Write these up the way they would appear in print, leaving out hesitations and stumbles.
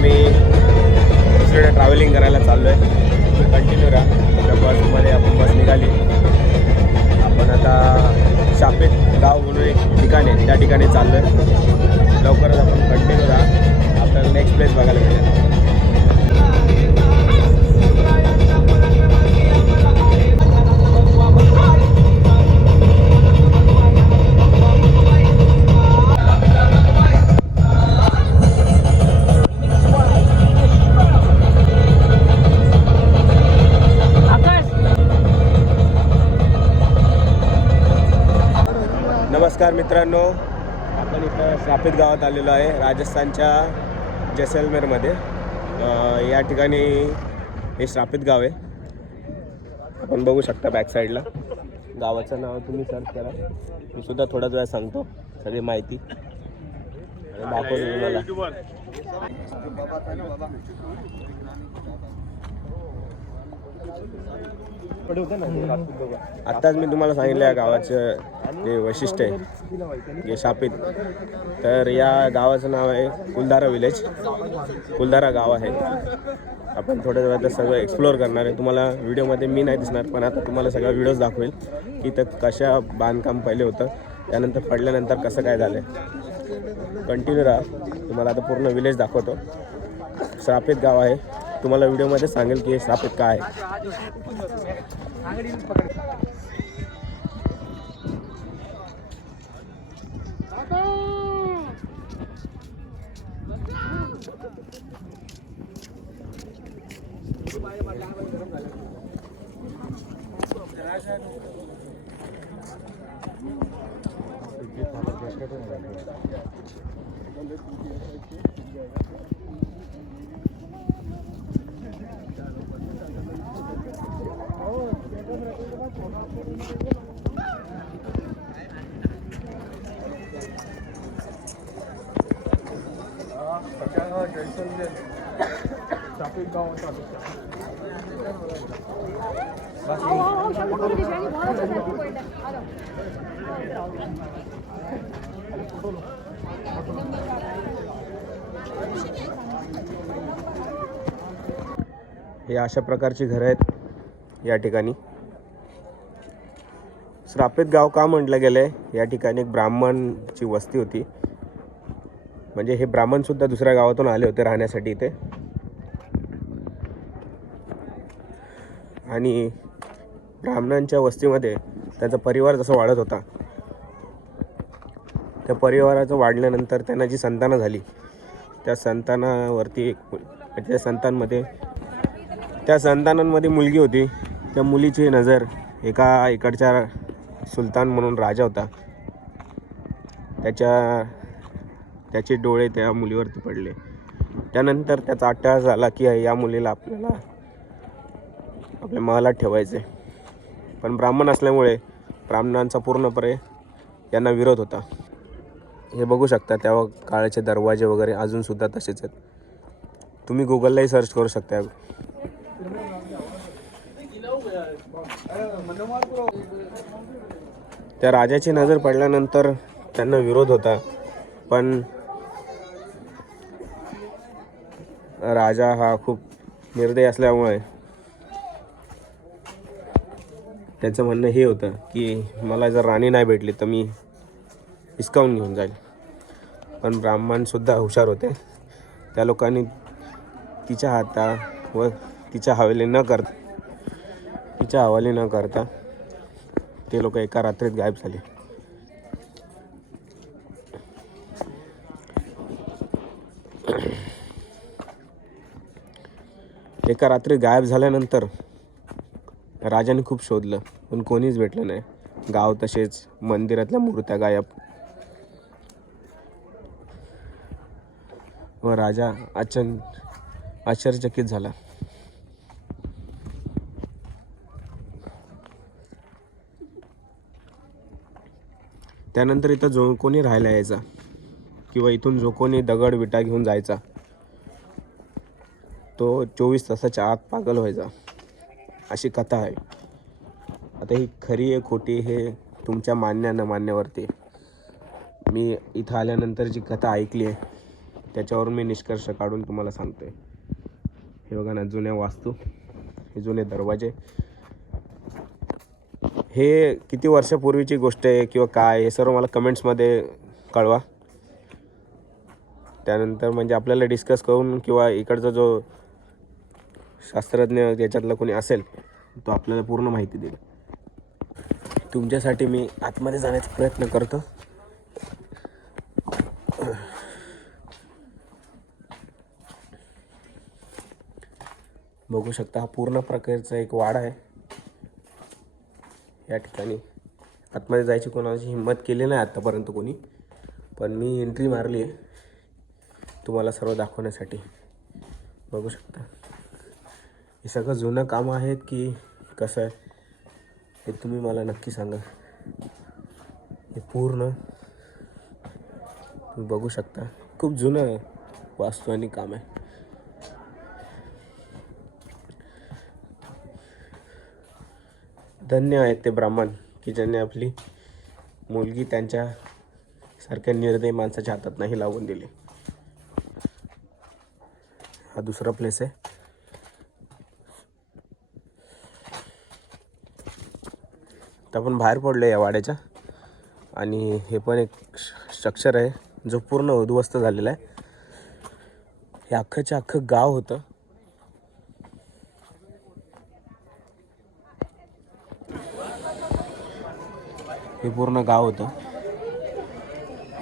आम्ही दुसरीकडे ट्रॅव्हलिंग करायला चाललो आहे. तुम्ही कंटिन्यू राहा. त्या बसमध्ये आपण बस निघाली. आपण आता शापेत गाव म्हणून एक ठिकाण आहे, त्या ठिकाणी चाललो आहे. लवकरच आपण कंटिन्यू राहा. आपल्याला नेक्स्ट प्लेस बघायला मिळेल. नमस्कार मित्रांनो, आपण इथं शापेत गावात आलेलो आहे, राजस्थानच्या जैसलमेरमध्ये. या ठिकाणी हे शापेत गाव आहे. आपण बघू शकता बॅक साईडला. गावाचं नाव तुम्ही सर्च करा, मी सुद्धा थोड्याच वेळा सांगतो सगळी माहिती आणि दाखवतो तुम्हाला. आत्ताच मी तुम्हाला सांगितलं या गावाचं जे वैशिष्ट्य आहे जे शापित, तर या गावाचं नाव आहे कुलधारा विलेज. कुलधारा गाव आहे. आपण थोड्या वेळात सगळं एक्सप्लोअर करणार आहे. तुम्हाला व्हिडिओमध्ये मी नाही दिसणार, पण आता तुम्हाला सगळा व्हिडिओज दाखवेल की इथं कशा बांधकाम पहिले होतं, त्यानंतर पडल्यानंतर कसं काय झालं. कंटिन्यू राहा, तुम्हाला आता पूर्ण विलेज दाखवतो. शापेत गाव आहे. तुम्हाला व्हिडिओमध्ये सांगेल की हे शापेत काय आहे. हे अशा प्रकारची घरं आहेत या ठिकाणी. शापेत गाव का म्हटलं गेलं आहे, या ठिकाणी एक ब्राह्मणची वस्ती होती. म्हणजे हे ब्राह्मण सुद्धा दुसऱ्या गावातून आले होते राहण्यासाठी इथे. आणि ब्राह्मणांच्या वस्तीमध्ये त्यांचा परिवार जसा वाढत होता, त्या परिवाराचं वाढल्यानंतर त्यांना जी संतानं झाली, त्या संतानावरती त्या संतानांमध्ये मुलगी होती. त्या मुलीची नजर इकडच्या सुलतान म्हणून राजा होता, त्याचे डोळे त्या मुलीवरती पडले. त्यानंतर त्याचा अट्टहास झाला की या मुलीला आपल्याला आपल्या महालात ठेवायचे. पण ब्राह्मण असल्यामुळे ब्राह्मणांचा पूर्णपणे यांना विरोध होता. हे बघू शकता, त्या काळाचे दरवाजे वगैरे अजूनसुद्धा तसेच आहेत. तुम्ही गुगललाही सर्च करू शकता. त्या राजाची नजर पडल्यानंतर त्यांना विरोध होता, पण राजा हा खूप निर्दयी असल्यामुळे त्याचं म्हणणं हे होतं की मला जर राणी नाही भेटली तर मी हिसकावून घेऊन जाईल. पण ब्राह्मणसुद्धा हुशार होते. त्या लोकांनी तिच्या व तिच्या हवाली न करता ते लोक एका रात्रीत गायब झाले. एका रात्री गायब झाल्यानंतर राजाने खूप शोधलं, पण कोणीच भेटलं नाही. गाव तसेच, मंदिरातल्या मूर्त्या गायब. व राजा आश्चर्यचकित झाला. त्यानंतर इथं जो कोणी राहायला यायचा किंवा इथून जो कोणी दगड विटा घेऊन जायचा, तो 24 तासाच्या आत पागल व्हायचा, अशी कथा आहे. आता ही खरी आहे खोटी हे तुमच्या मान्य न मान्यावरती. मी इथं आल्यानंतर जी कथा ऐकली आहे त्याच्यावरून मी निष्कर्ष काढून तुम्हाला सांगतो आहे. हे बघा ना, जुन्या वास्तू, हे जुने दरवाजे. हे किती वर्षापूर्वीची गोष्ट आहे किंवा काय, हे सर्व मला कमेंट्समध्ये कळवा. त्यानंतर म्हणजे आपल्याला डिस्कस करून किंवा इकडचा जो शास्त्रज्ञ याच्यातला कोणी असेल तो आपल्याला पूर्ण माहिती देईल. तुमच्यासाठी मी आतमध्ये जाण्याचा प्रयत्न करतो. बघू शकता, हा पूर्ण प्रकारचा एक वाडा आहे. या ठिकाणी आतमध्ये जायची कोणाची हिंमत केली नाही आत्तापर्यंत कोणी, पण मी एंट्री मारली आहे तुम्हाला सर्व दाखवण्यासाठी. बघू शकता, हे सगळं जुनं कामं आहेत की कसं आहे हे तुम्ही मला नक्की सांगा. हे पूर्ण तुम्ही बघू शकता, खूप जुनं वास्तू आणि काम आहे. धन्य आहेत ते ब्राह्मण की ज्यांनी आपली मुलगी त्यांच्या सारख्या निर्दयी माणसाच्या हातात नाही लावून दिली. हा दुसरा प्लेस आहे. तर आपण बाहेर पडलो या वाड्याच्या, आणि हे पण एक स्ट्रक्चर आहे जो पूर्ण उद्ध्वस्त झालेला आहे. हे अख्खंच्या अख्खं गाव होतं. हे पूर्ण गाव होतं.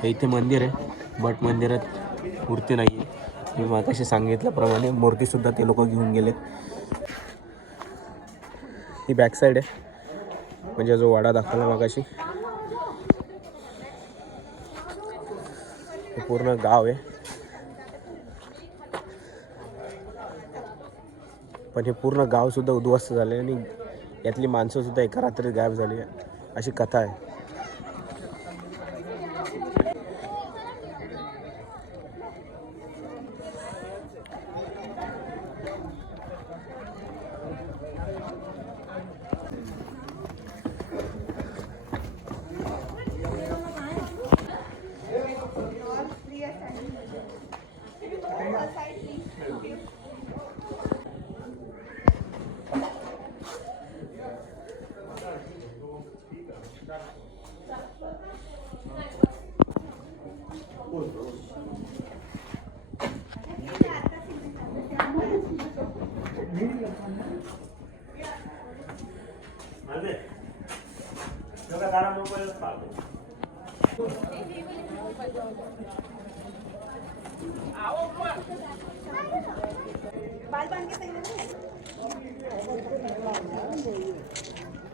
हे इथे मंदिर आहे, बट मंदिरात मूर्ती नाही आहे. मी मागाशी सांगितल्याप्रमाणे मूर्तीसुद्धा ते लोक घेऊन गेले. ही बॅक साईड आहे, म्हणजे जो वाडा दाखवला मागाशी, हे पूर्ण गाव आहे. पण हे पूर्ण गावसुद्धा उद्ध्वस्त झाले आणि यातली माणसंसुद्धा एका रात्रीत गायब झाली, अशी कथा आहे.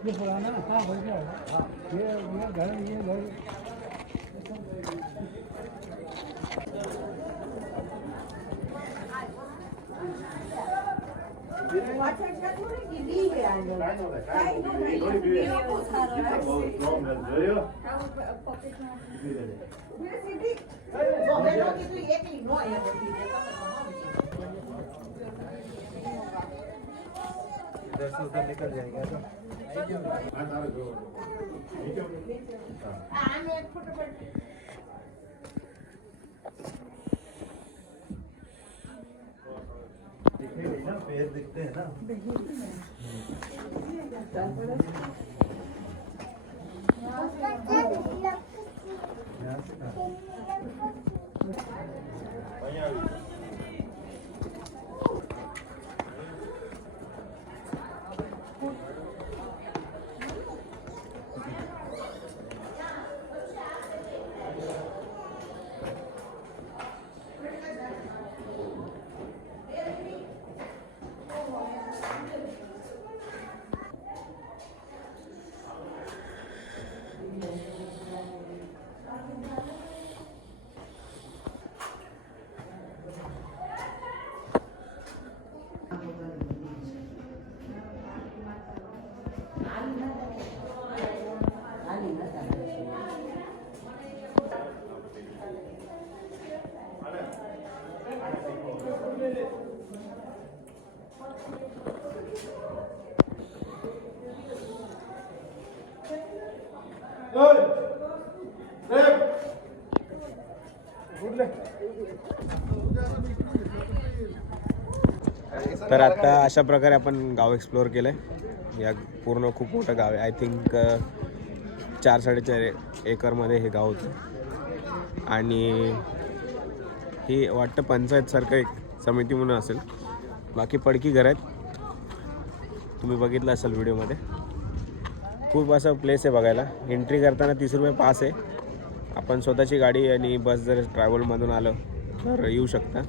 ये पुराना हाँ हो गया हाँ ये घर उधर निकल जाएगा दिखने नहीं ना, पैर दिखते हैं ना। तर आता अशा प्रकारे आपण गाव एक्सप्लोअर केलं आहे. या पूर्ण खूप मोठं गाव आहे. आय थिंक 4-4.5 एकरमध्ये हे गाव होतं आणि ही वाटतं पंचायतसारखं एक समिती म्हणून असेल. बाकी पडकी घर आहेत, तुम्ही बघितलं असेल व्हिडिओमध्ये. खूप असं प्लेस आहे बघायला. एंट्री करताना 30 रुपये पास आहे. आपण स्वतःची गाडी आणि बस जर ट्रॅव्हलमधून आलं तर येऊ शकता.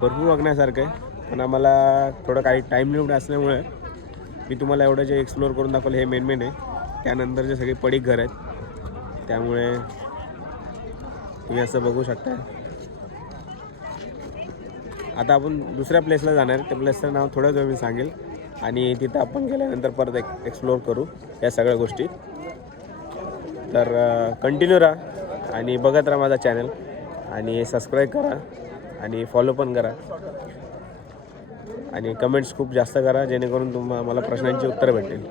भरपूर बघण्यासारखं आहे, पण आम्हाला थोडं काही टाईम लिमिट असल्यामुळे मी तुम्हाला एवढं जे एक्सप्लोअर करून दाखवलं हे मेन आहे. त्यानंतरचे सगळे पडीक घर आहेत, त्यामुळे तुम्ही असं बघू शकता. आता आपण दुसऱ्या प्लेसला जाणार आहे. त्या प्लेसचं नाव थोडं वेळ मी सांगेल आणि तिथं आपण गेल्यानंतर परत एक्सप्लोअर करू या सगळ्या गोष्टी. तर कंटिन्यू राहा आणि बघत राहा माझा चॅनल आणि सबस्क्राईब करा आणि फॉलो पण करा आणि कमेंट्स खूप जास्त करा, जेणेकरून मला प्रश्नांची उत्तरं भेटतील.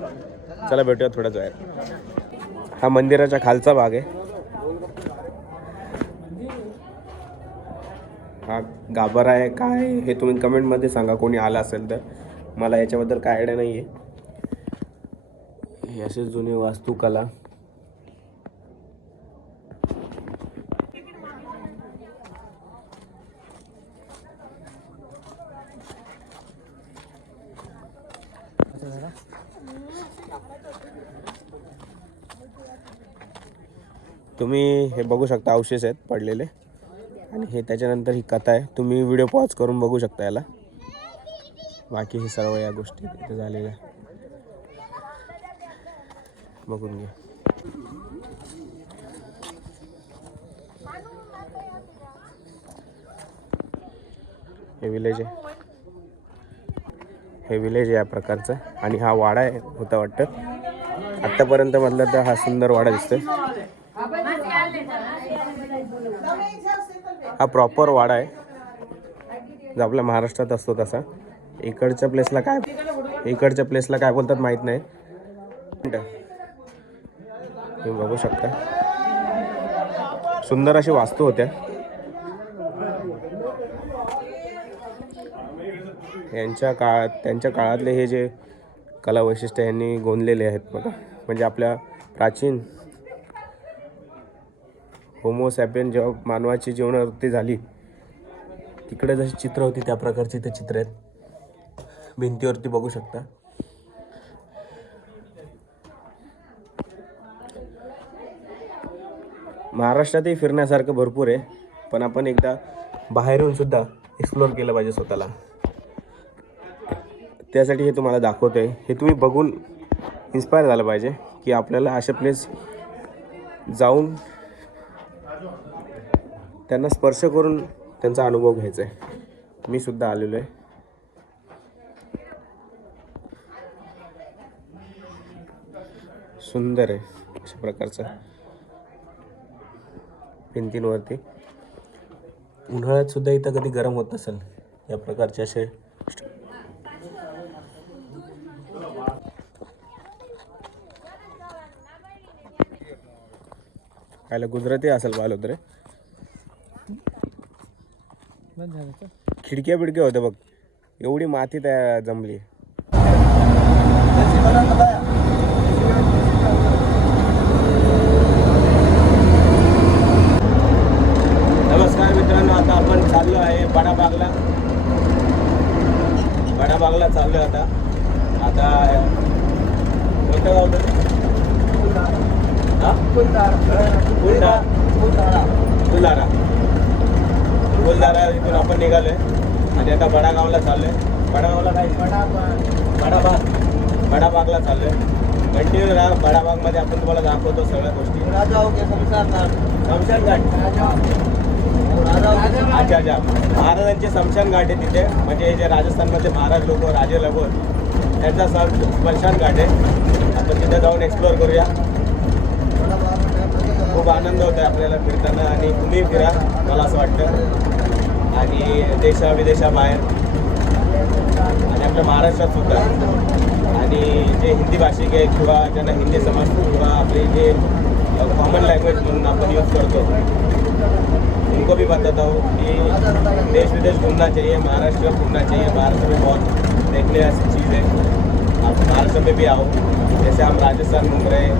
चला भेटूया थोड्याच वेळात. हा मंदिराच्या खालचा भाग आहे. हा गाभारा आहे काय हे तुम्ही कमेंटमध्ये सांगा, कोणी आला असेल तर. मला याच्याबद्दल काय आयडिया नाही आहे. हे असे जुनी वास्तुकला. तुम्ही हे बघू शकता, अवशेष आहेत पडलेले आणि हे त्याच्यानंतर ही कथा आहे. तुम्ही व्हिडिओ पॉज करून बघू शकता याला. बाकी हे सर्व या गोष्टी तिथे झालेल्या बघून घ्या. हे विलेज आहे, हे विलेज आहे या प्रकारचं आणि हा वाडा आहे होता वाटतं. आत्तापर्यंत म्हटलं तर हा सुंदर वाडा दिसतोय. हा प्रॉपर वाडा आहे जो आपल्या महाराष्ट्रात असतो तसा. इकडच्या प्लेसला काय बोलतात माहीत नाही. तुम्ही बघू शकता सुंदर अशी वास्तू होत्या. त्यांच्या काळातले हे जे कला वैशिष्ट्य यांनी गोंदलेले आहेत बघा. म्हणजे आपल्या प्राचीन होमोसॅपियन जेव्हा मानवाची जीवनवृत्ती झाली तिकडे जशी चित्र होती त्या प्रकारची ते चित्र आहेत भिंतीवरती बघू शकता. महाराष्ट्रातही फिरण्यासारखं भरपूर आहे, पण आपण एकदा बाहेरून सुद्धा एक्सप्लोअर केलं पाहिजे स्वतःला. त्यासाठी हे तुम्हाला दाखवतोय. हे तुम्ही बघून इन्स्पायर झालं पाहिजे की आपल्याला अशा प्लेस जाऊन त्यांना स्पर्श करून त्यांचा अनुभव घ्यायचा आहे. मी सुद्धा आलेलो आहे. सुंदर आहे अशा प्रकारचं भिंतींवरती. उन्हाळ्यात सुद्धा इथं कधी गरम होत नसेल या प्रकारचे असे. कायला गुजराती असेल बाल रे. खिडक्या बिडक्या होत्या बघ, एवढी माती त्या जमली. नमस्कार मित्रांनो, आता आपण चाललो आहे बडाबागला चाललो आता. कोणतं गाव फुलदारा इथून आपण निघालोय आणि आता बडागावला चाललोय. बडागावला काय बडाबागला चाललोय. कंटिन्यू राहा. बडाबागमध्ये आपण तुम्हाला दाखवतो सगळ्या गोष्टी. शमशान घाट. अच्छा महाराजांचे शमशान घाट आहे तिथे. म्हणजे जे राजस्थानमधले महाराज लोक राजे लोक त्यांचा स्मशान घाट आहे. आपण तिथे जाऊन एक्सप्लोअर करूया. खूप आनंद होतो आपल्याला फिरताना आणि तुम्ही फिरा मला असं वाटतं. आणि देशाविदेशाबाहेर आणि आपल्या महाराष्ट्रात सुद्धा. आणि जे हिंदी भाषिक आहेत किंवा ज्यांना हिंदी समजतो किंवा आपले जे कॉमन लँग्वेज म्हणून आपण यूज करतो को भी बताता हूँ कि देश विदेश घूमना चाहिए, महाराष्ट्र घूमना चाहिए। भारत में बहुत देखने ऐसी चीज़ है, आप महाराष्ट्र में भी आओ। जैसे हम राजस्थान घूम रहे हैं,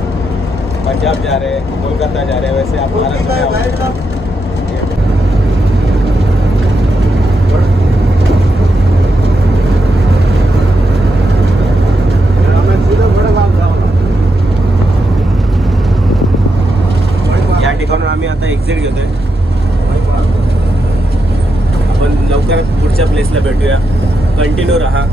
पंजाब जा रहे हैं, कोलकाता जा रहे हैं, वैसे आप महाराष्ट्र में आओ। या ठिकाणून आम्ही आता एक्झिट घेतोय. आपण लवकर पुढच्या प्लेसला भेटूया. कंटिन्यू राहा.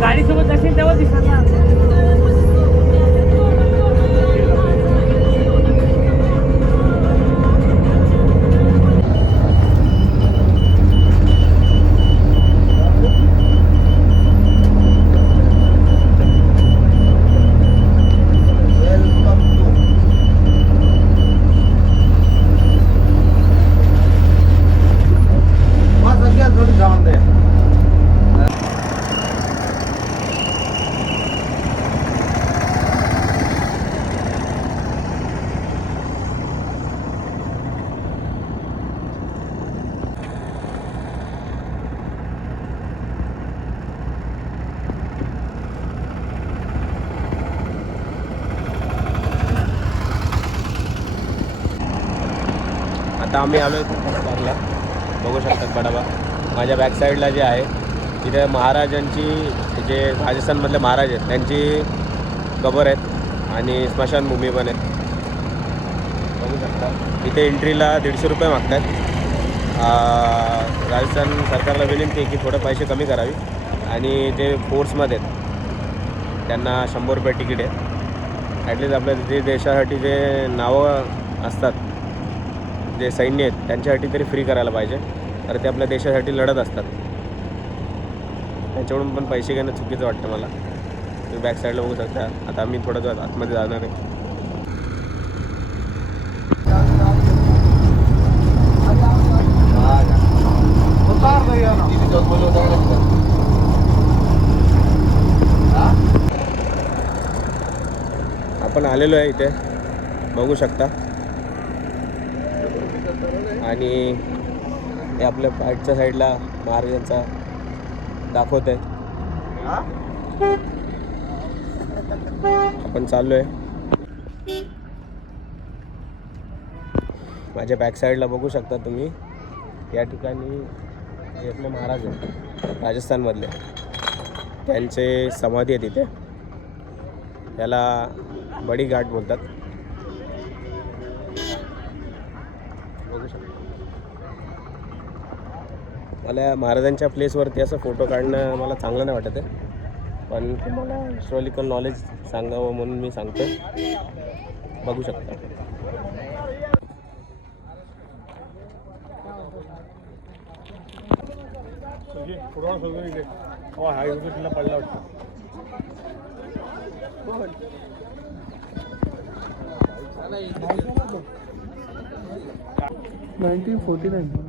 गाडीसोबत असेल तेव्हा दिसणार ना. आता आम्ही आलो चांगला बघू शकतात बडाबा. माझ्या बॅक साईडला जे आहे तिथे महाराजांची, जे राजस्थानमधले महाराज आहेत त्यांची कबर आहेत आणि स्मशानभूमी पण आहेत. बघू शकता इथे एंट्रीला 150 रुपये मागतात. राजस्थान सरकारला विनंती आहे की थोडं पैसे कमी करावी. आणि जे फोर्समध्ये आहेत त्यांना 100 रुपये तिकीट आहे. ॲटलीस्ट आपल्या जे देशासाठी जे नावं असतात, जे सैन्य आहेत त्यांच्यासाठी तरी फ्री करायला पाहिजे. तर ते आपल्या देशासाठी लढत असतात. त्याच्याकडून पण पैसे घेणं चुकीचं वाटतं मला. तुम्ही बॅक साईडला बघू शकता. आता आम्ही थोडं वेळ आतमध्ये जाणार आहे. आपण आलेलो आहे इथे बघू शकता. आणि हे आपल्या पाठच्या साईडला महाराजांचा दाखवत आहे. आपण चाललो आहे. माझ्या बॅक साईडला बघू शकता तुम्ही. या ठिकाणी जे आपले महाराज आहेत राजस्थानमधले, त्यांचे समाधी आहे तिथे. त्याला बडी घाट बोलतात. बघू शकता. मला या महाराजांच्या प्लेसवरती असं फोटो काढणं मला चांगलं नाही वाटत आहे, पण तुम्हाला हिस्टॉरिकल नॉलेज सांगावं म्हणून मी सांगतो. बघू शकता. पडला वाटतं. 1949.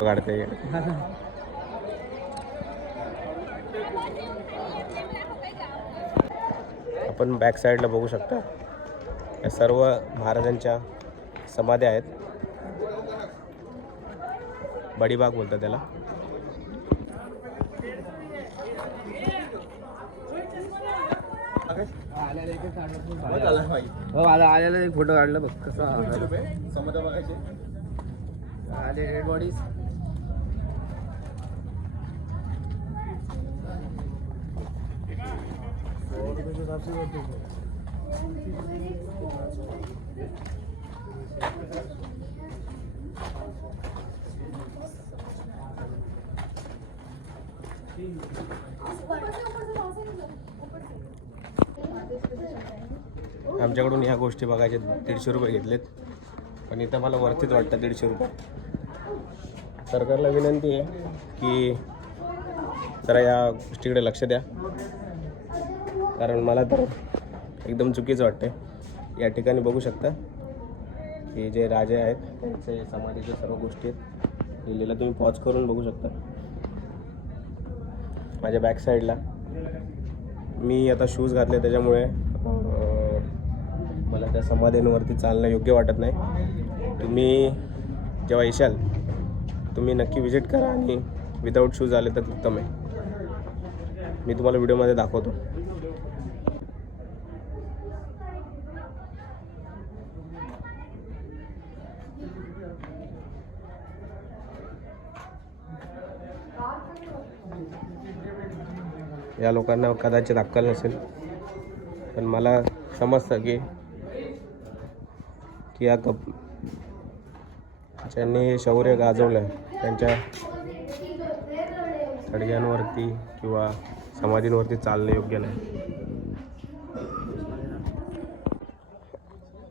काढते. आपण बॅक साईडला बघू शकता. या सर्व महाराजांच्या समाध्या आहेत. बडीबाग बोलतात त्याला. हो आता आलेला एक फोटो काढला बघ कसा आले डेड बॉडीज. आमच्याकडून ह्या गोष्टी बघायच्या 150 रुपये घेतलेत, पण इथं मला वरतीच वाटतं 150 रुपये. सरकारला विनंती आहे की जरा या गोष्टीकडे लक्ष द्या, कारण मला तर एकदम चुकीचं वाटतं. या ठिकाणी बघू शकता की जे राजे आहेत त्यांचे समाधीच्या सर्व गोष्टी आहेत लिहिलेलं, तुम्ही पॉज करून बघू शकता. माझ्या बॅक साईडला मी आता शूज घातले त्याच्यामुळे मला त्या समाधींवरती चालणं योग्य वाटत नाही. तुम्ही जेव्हा येशाल तुम्ही नक्की विजिट करा आणि विदाऊट शूज आले तर उत्तम आहे. मी तुम्हाला व्हिडिओमध्ये दाखवतो. या लोकांना कदाचित अक्कल नसेल, पण मला समजतं की या ज्यांनी शौर्य गाजवलं त्यांच्या थडग्यांवरती किंवा समाधींवरती चालणं योग्य नाही.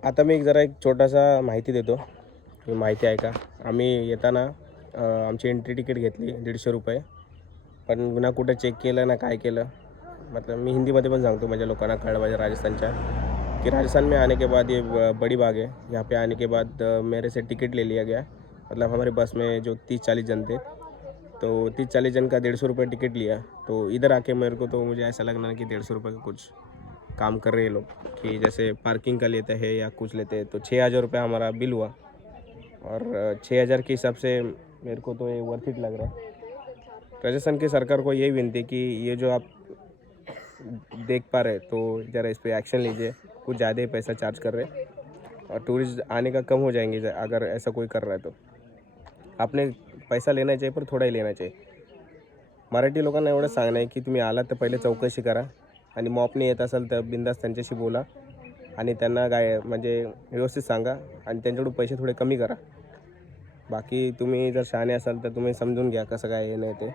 आता मी जरा एक छोटासा माहिती देतो. माहिती आहे का, आम्ही येताना आमची एंट्री तिकीट घेतली 150 रुपये, पण ना कुठं चेक केलं ना काय केलं. मतलब मी हिंदीमध्ये पण सांगतो म्हणजे लोकांना कळलं पाहिजे राजस्थानच्या, कि राजस्थान में आने के बाद ये बड़ी बाग है, यहाँ पे आने के बाद मेरे से टिकट ले लिया गया. मतलब हमारे बस में जो 30-40 जन थे, तो 30-40 जन का 150 रुपये टिकट लिया. तो इधर आके मेरे को तो मुझे ऐसा लगना कि 150 रुपये का कुछ काम कर रहे हैं लोग, कि जैसे पार्किंग का लेते हैं या कुछ लेते हैं. तो 6,000 रुपये हमारा बिल हुआ, और 6,000 के हिसाब से मेरे को तो ये वर्थ इट लग रहा है. राजस्थान की सरकार को यही विनती कि ये जो आप देख पा रहे तो ज़रा इस पर एक्शन लीजिए. कुछ ज़्यादा ही पैसा चार्ज कर रहे हैं और टूरिस्ट आने का कम हो जाएंगे अगर ऐसा कोई कर रहा है. तो आपने पैसा लेना चाहिए, पर थोड़ा ही लेना चाहिए. मराठी लोकांना एवढं सांगणं आहे की तुम्ही आलात तर पहिले चौकशी करा, आणि मॉपने येत असाल तर बिंदास त्यांच्याशी बोला आणि त्यांना काय म्हणजे व्यवस्थित सांगा आणि त्यांच्याकडून पैसे थोडे कमी करा. बाकी तुम्ही जर शहाणे असाल तर तुम्ही समजून घ्या कसं काय येणं ते.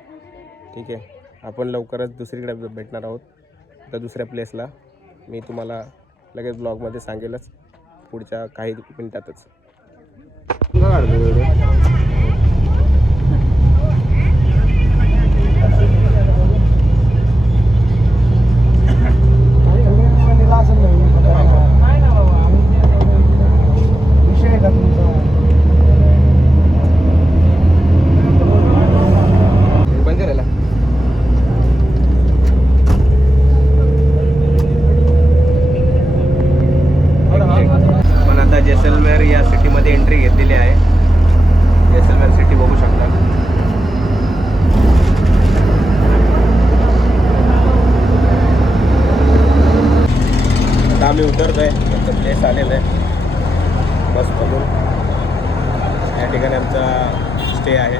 ठीक आहे, आपण लवकरच दुसरीकडे भेटणार आहोत तर दुसऱ्या प्लेसला. मी तुम्हाला लगेच ब्लॉगमध्ये सांगेलच पुढच्या काही मिनिटातच. जैसलमेर या सिटीमध्ये एंट्री घेतलेली आहे. जैसलमेर सिटी बघू शकता. आता आम्ही उतरतोय, आमचं प्लेस आलेलं आहे बस बघून. या ठिकाणी आमचा स्टे आहे.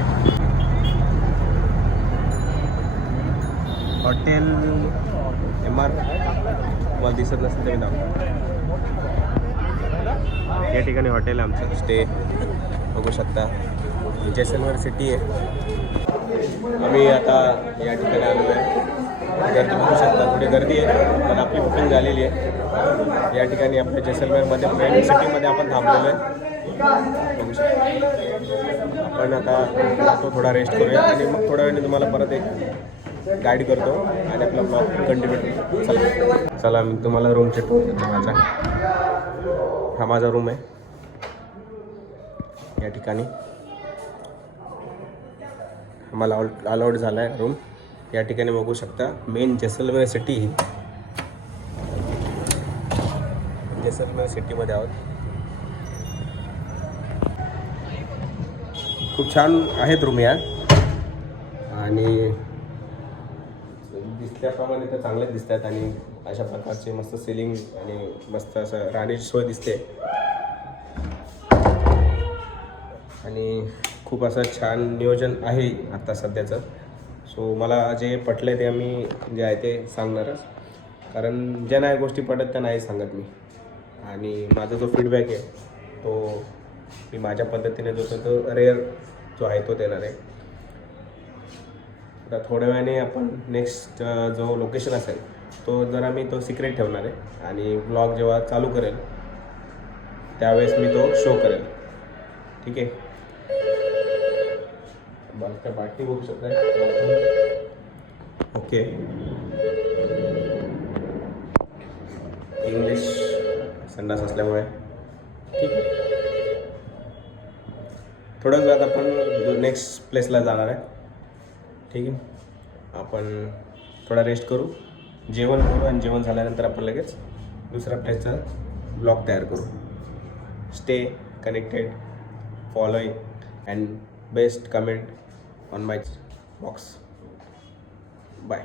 Hotel MR. मला दिसत नसेल तर मी दाखवतो. या ठिकाणी हॉटेल आहे आमचं, स्टे बघू शकता. जैसलमेर सिटी आहे. आम्ही आता या ठिकाणी आलो आहे. गर्दी बघू शकता, थोडी गर्दी आहे पण आपली बुकिंग झालेली आहे. या ठिकाणी आपल्या जैसलमेरमध्ये मेन सिटीमध्ये आपण थांबलेलो आहे बघू शकता. आपण आता जातो, थोडा रेस्ट करूया आणि मग थोड्या वेळाने तुम्हाला परत एक गाईड करतो आणि आपला ब्लॉग कंटिन्यू. चला मी तुम्हाला रूमचे टूर देतो. हा माझा रूम आहे. या ठिकाणी आम्हाला अलाउड झाला आहे रूम. या ठिकाणी बघू शकता मेन जैसलमेर सिटी ही. जैसलमेर सिटीमध्ये आहोत. खूप छान आहेत रूम या, आणि दिसल्याप्रमाणे तर चांगलेच दिसतात आणि अशा प्रकारचे मस्त सिलिंग आणि मस्त असं राहण्याची सोय दिसते आणि खूप असं छान नियोजन आहे आता सध्याचं. सो मला जे पटलं ते मी जे आहे ते सांगणारच, कारण ज्या नाही गोष्टी पटत त्या नाही सांगत मी. आणि माझा जो फीडबॅक आहे तो मी माझ्या पद्धतीने जो तो रेअर जो आहे तो देणार आहे. आता थोड्या वेळाने आपण नेक्स्ट जो लोकेशन असेल तो जरा मी तो सिक्रेट ठेवणार आहे आणि ब्लॉग जेव्हा चालू करेल त्यावेळेस मी तो शो करेल. ठीक आहे. त्या बाटली बघू शकता. ओके. इंग्लिश संडास असल्यामुळे ठीक आहे. थोड्याच वेळात आपण नेक्स्ट प्लेसला जाणार आहे. ठीक आहे. आपण थोडा रेस्ट करू, जेवण करू आणि जेवण झाल्यानंतर आपण लगेच दुसऱ्या प्लेसचा ब्लॉग तयार करू. Stay connected, following and best comment on my box. Bye.